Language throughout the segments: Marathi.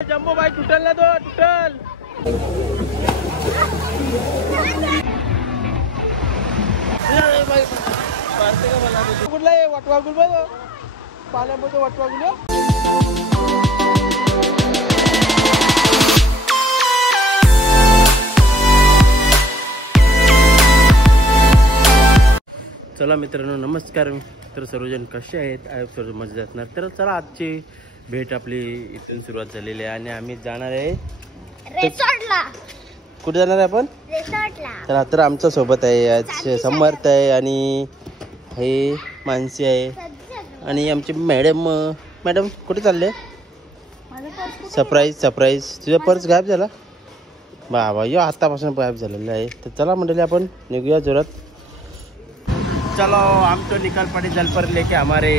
जम्बो भाई टूटल ना दो टूटल कुठला आहे वटवा गुल बघ पाण्यामध्ये वटवा गुल चला मित्रांनो नमस्कार. तर सर्वजण कसे आहेत? आयोग सर्व मजेत असणार. तर चला आजची भेट आपली इथून सुरुवात झालेली आहे आणि आम्ही जाणार आहे रिसॉर्टला. कुठे जाणार आहे आपण? रिसॉर्टला. तर आमच्या सोबत आहे आज समर्थ आहे आणि हे मानसी आहे आणि आमची मॅडम कुठे चालले? सरप्राईज तुझा पर्स गायब झाला बाबा. यो आतापासून गायब झालेला आहे. तर चला मंडळी आपण निघूया जोरात. चलो हम तो निकल पड़े जल पर लेके हमारे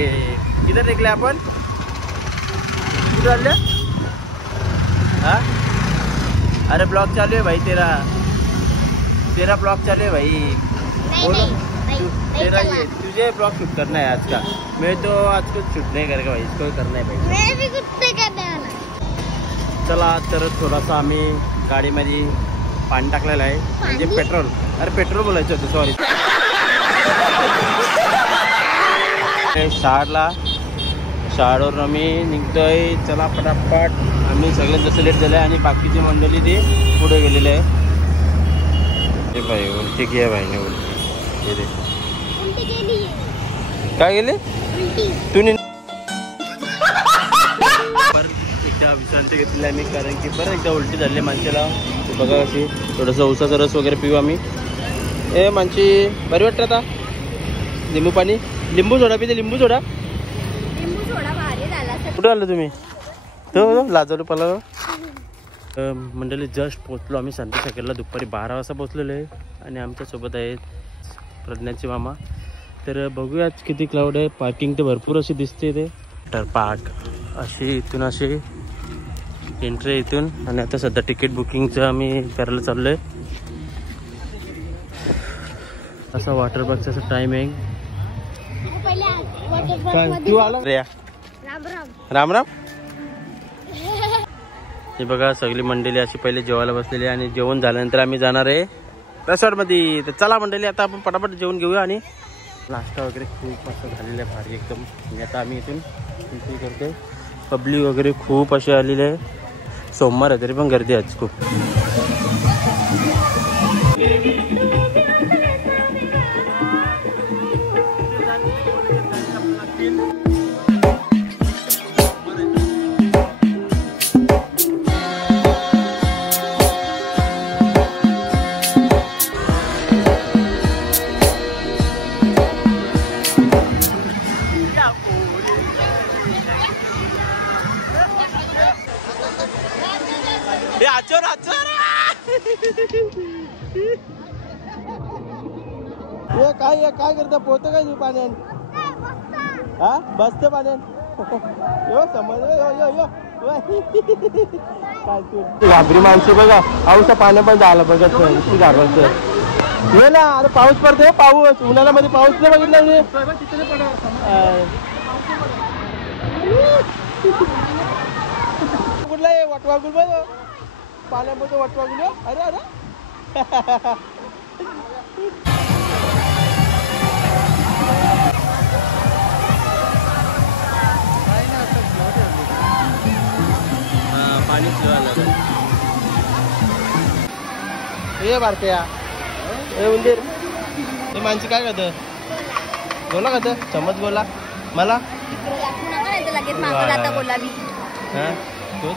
किधर निकले अपन किधर हाँ? अरे ब्लॉग चालू है भाई तेरा ब्लॉग चालू है भाई. बोलो तेरा ये तुझे ब्लॉग शूट करना है आज का. मैं तो आज कुछ शूट नहीं करेगा भाई, इसको करना है भाई. मैं भी कुछ नहीं करने वाला. चला तर थोडासा आम्ही गाडीमध्ये पाणी टाकलेलं आहे म्हणजे पेट्रोल. अरे पेट्रोल बोलायचं होतं सॉरी. शाळेवरून आम्ही निघतोय. चला पटापट. आम्ही सगळे जसं लेट झाले आणि बाकीची मंडळी ते पुढे गेलेले आहे. हे भाई उलटी घे भाई उलटी काय गेले तू एकदा विश्रांती घेतलेली आहे मी कारण की बरं एकदा उलटी झाली माणसाला. बघा कशी थोडंसं उसाचा रस वगैरे पिऊ आम्ही. ए माणशी बरी वाटतं आता. लिंबू पाणी लिंबू सोडा पिते लिंबू सोडा. कुठं आलं तुम्ही? तो लाजवलं पला मंडळी. जस्ट पोचलो आम्ही शांतीसागरला दुपारी 12 वाजता पोचलेलो आहे आणि आमच्यासोबत आहेत प्रज्ञाचे मामा. तर बघूया आज किती क्लाउड आहे. पार्किंग तर भरपूर अशी दिसते ते तर पार्क अशी इथून अशी एंट्री इथून. आणि आता सध्या तिकीट बुकिंगचं आम्ही करायला चाललो आहे. असा वॉटर पार्कचा असा टाइम आहे. तू आला रे? राम राम. हे बघा सगळी मंडळी अशी पहिले जेवायला बसलेली आहे आणि जेवण झाल्यानंतर आम्ही जाणार आहे रेसॉर्टमध्ये. तर चला मंडळी आता आपण पटापट जेवण घेऊया. आणि नाश्ता वगैरे खूप असं झालेलं आहे भारी एकदम. आणि आता आम्ही इथून एंट्री करतोय. पब्लिक वगैरे खूप असे आलेले आहे. सोमवार आहे तरी पण गर्दी आहे खूप. काय करता पोहतो काय तू पाण्यात? हा बसते पाण्यात यो समज काय तू घाबरी माणसं बघा. पाऊस पाण्या पण झाला बघत नाही घाबरत ये ना. अरे पाऊस पडतोय पाऊस उन्हाळ्यामध्ये पाऊस नाही बघितला. कुठला आहे वटवा गुल बघ पाण्यामध्ये वटवा गुल. अरे अरे पाणी हे बारक्या हे उंदीर हे माणशी काय करत बोला का चमच बोला मला हा तो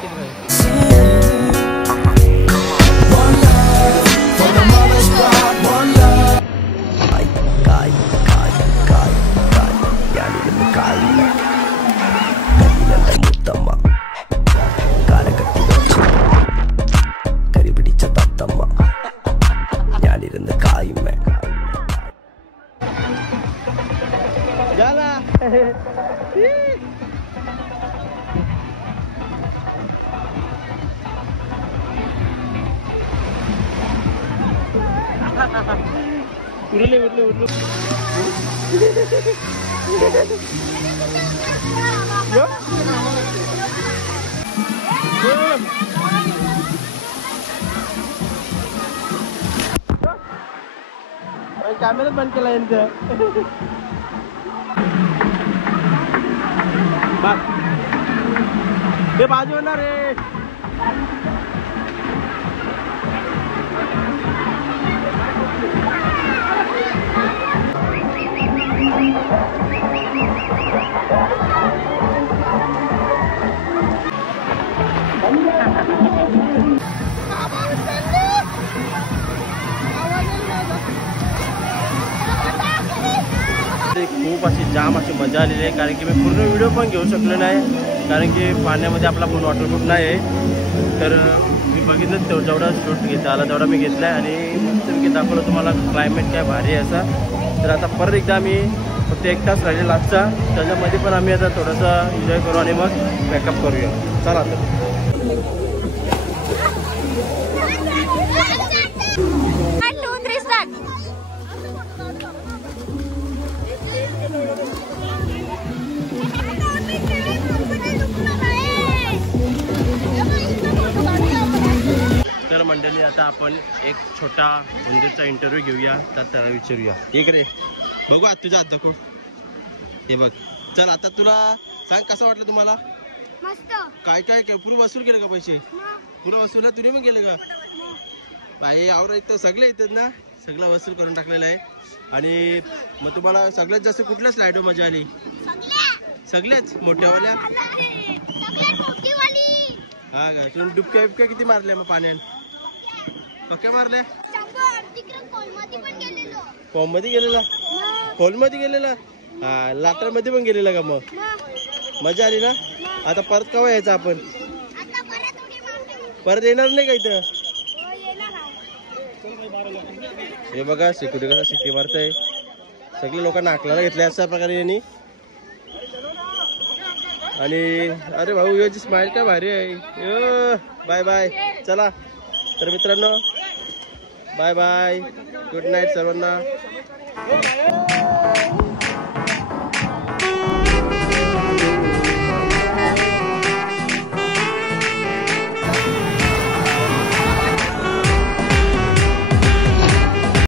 उरले उरले उरले Yo. कॅमेरा बंद केला यांचं. ते बाजू होणार रे. खूप अशी जाम अशी मजा आलेली आहे, कारण की मी पूर्ण व्हिडिओ पण घेऊ शकलो नाही, कारण की पाण्यामध्ये आपला फोन वॉटरप्रूफ नाही आहे. तर मी बघितलं जेवढा शूट घेता आला तेवढा मी घेतला आहे आणि मस्तपैकी दाखवलं तुम्हाला क्लायमेट काय भारी आहे असा. तर आता परत एकदा आम्ही फक्त 1 तास राहिले लास्टचा, त्याच्यामध्ये पण आम्ही आता थोडासा एन्जॉय करू आणि मग बॅकअप करूया. चला तर. तर मंडळी आता आपण एक छोटा उंदीरचा इंटरव्ह्यू घेऊया, त्याला विचारूया. एक रे बघू आज तुझा हात दाखव. हे बघ. चल आता तुला सांग कसं वाटलं तुम्हाला? मस्त. काय काय काय पुरं वसूल केलं का पैसे? पुरं वसूल तुम्ही पण केलं का? बाई आवर इथं सगळे येतात ना, सगळं वसूल करून टाकलेलं आहे. आणि मग तुम्हाला सगळ्यात जास्त कुठल्या स्लाइडवर मजा आली? सगळ्याच मोठ्यावाल्या? हा का? तुम्ही डुबक्या बिबक्या किती मारल्या मग पाण्यात? पक्क्या मारल्या? फॉर्म मध्ये गेलेला? खोल मध्ये गेलेला? हा लाटर मध्ये पण गेलेला का? मग मजा आली ना? आता परत केव्हा यायचं आपण? परत येणार नाही का इथं? हे बघा सिक्युरिटी कसा शिट्टी मारताय. सगळे लोकांना हाकलायला घेतले अशा प्रकारे यांनी. आणि अरे भाऊ याची स्माइल काय भारी आहे. Bye bye. चला तर मित्रांनो, बाय बाय, गुड नाईट सर्वांना.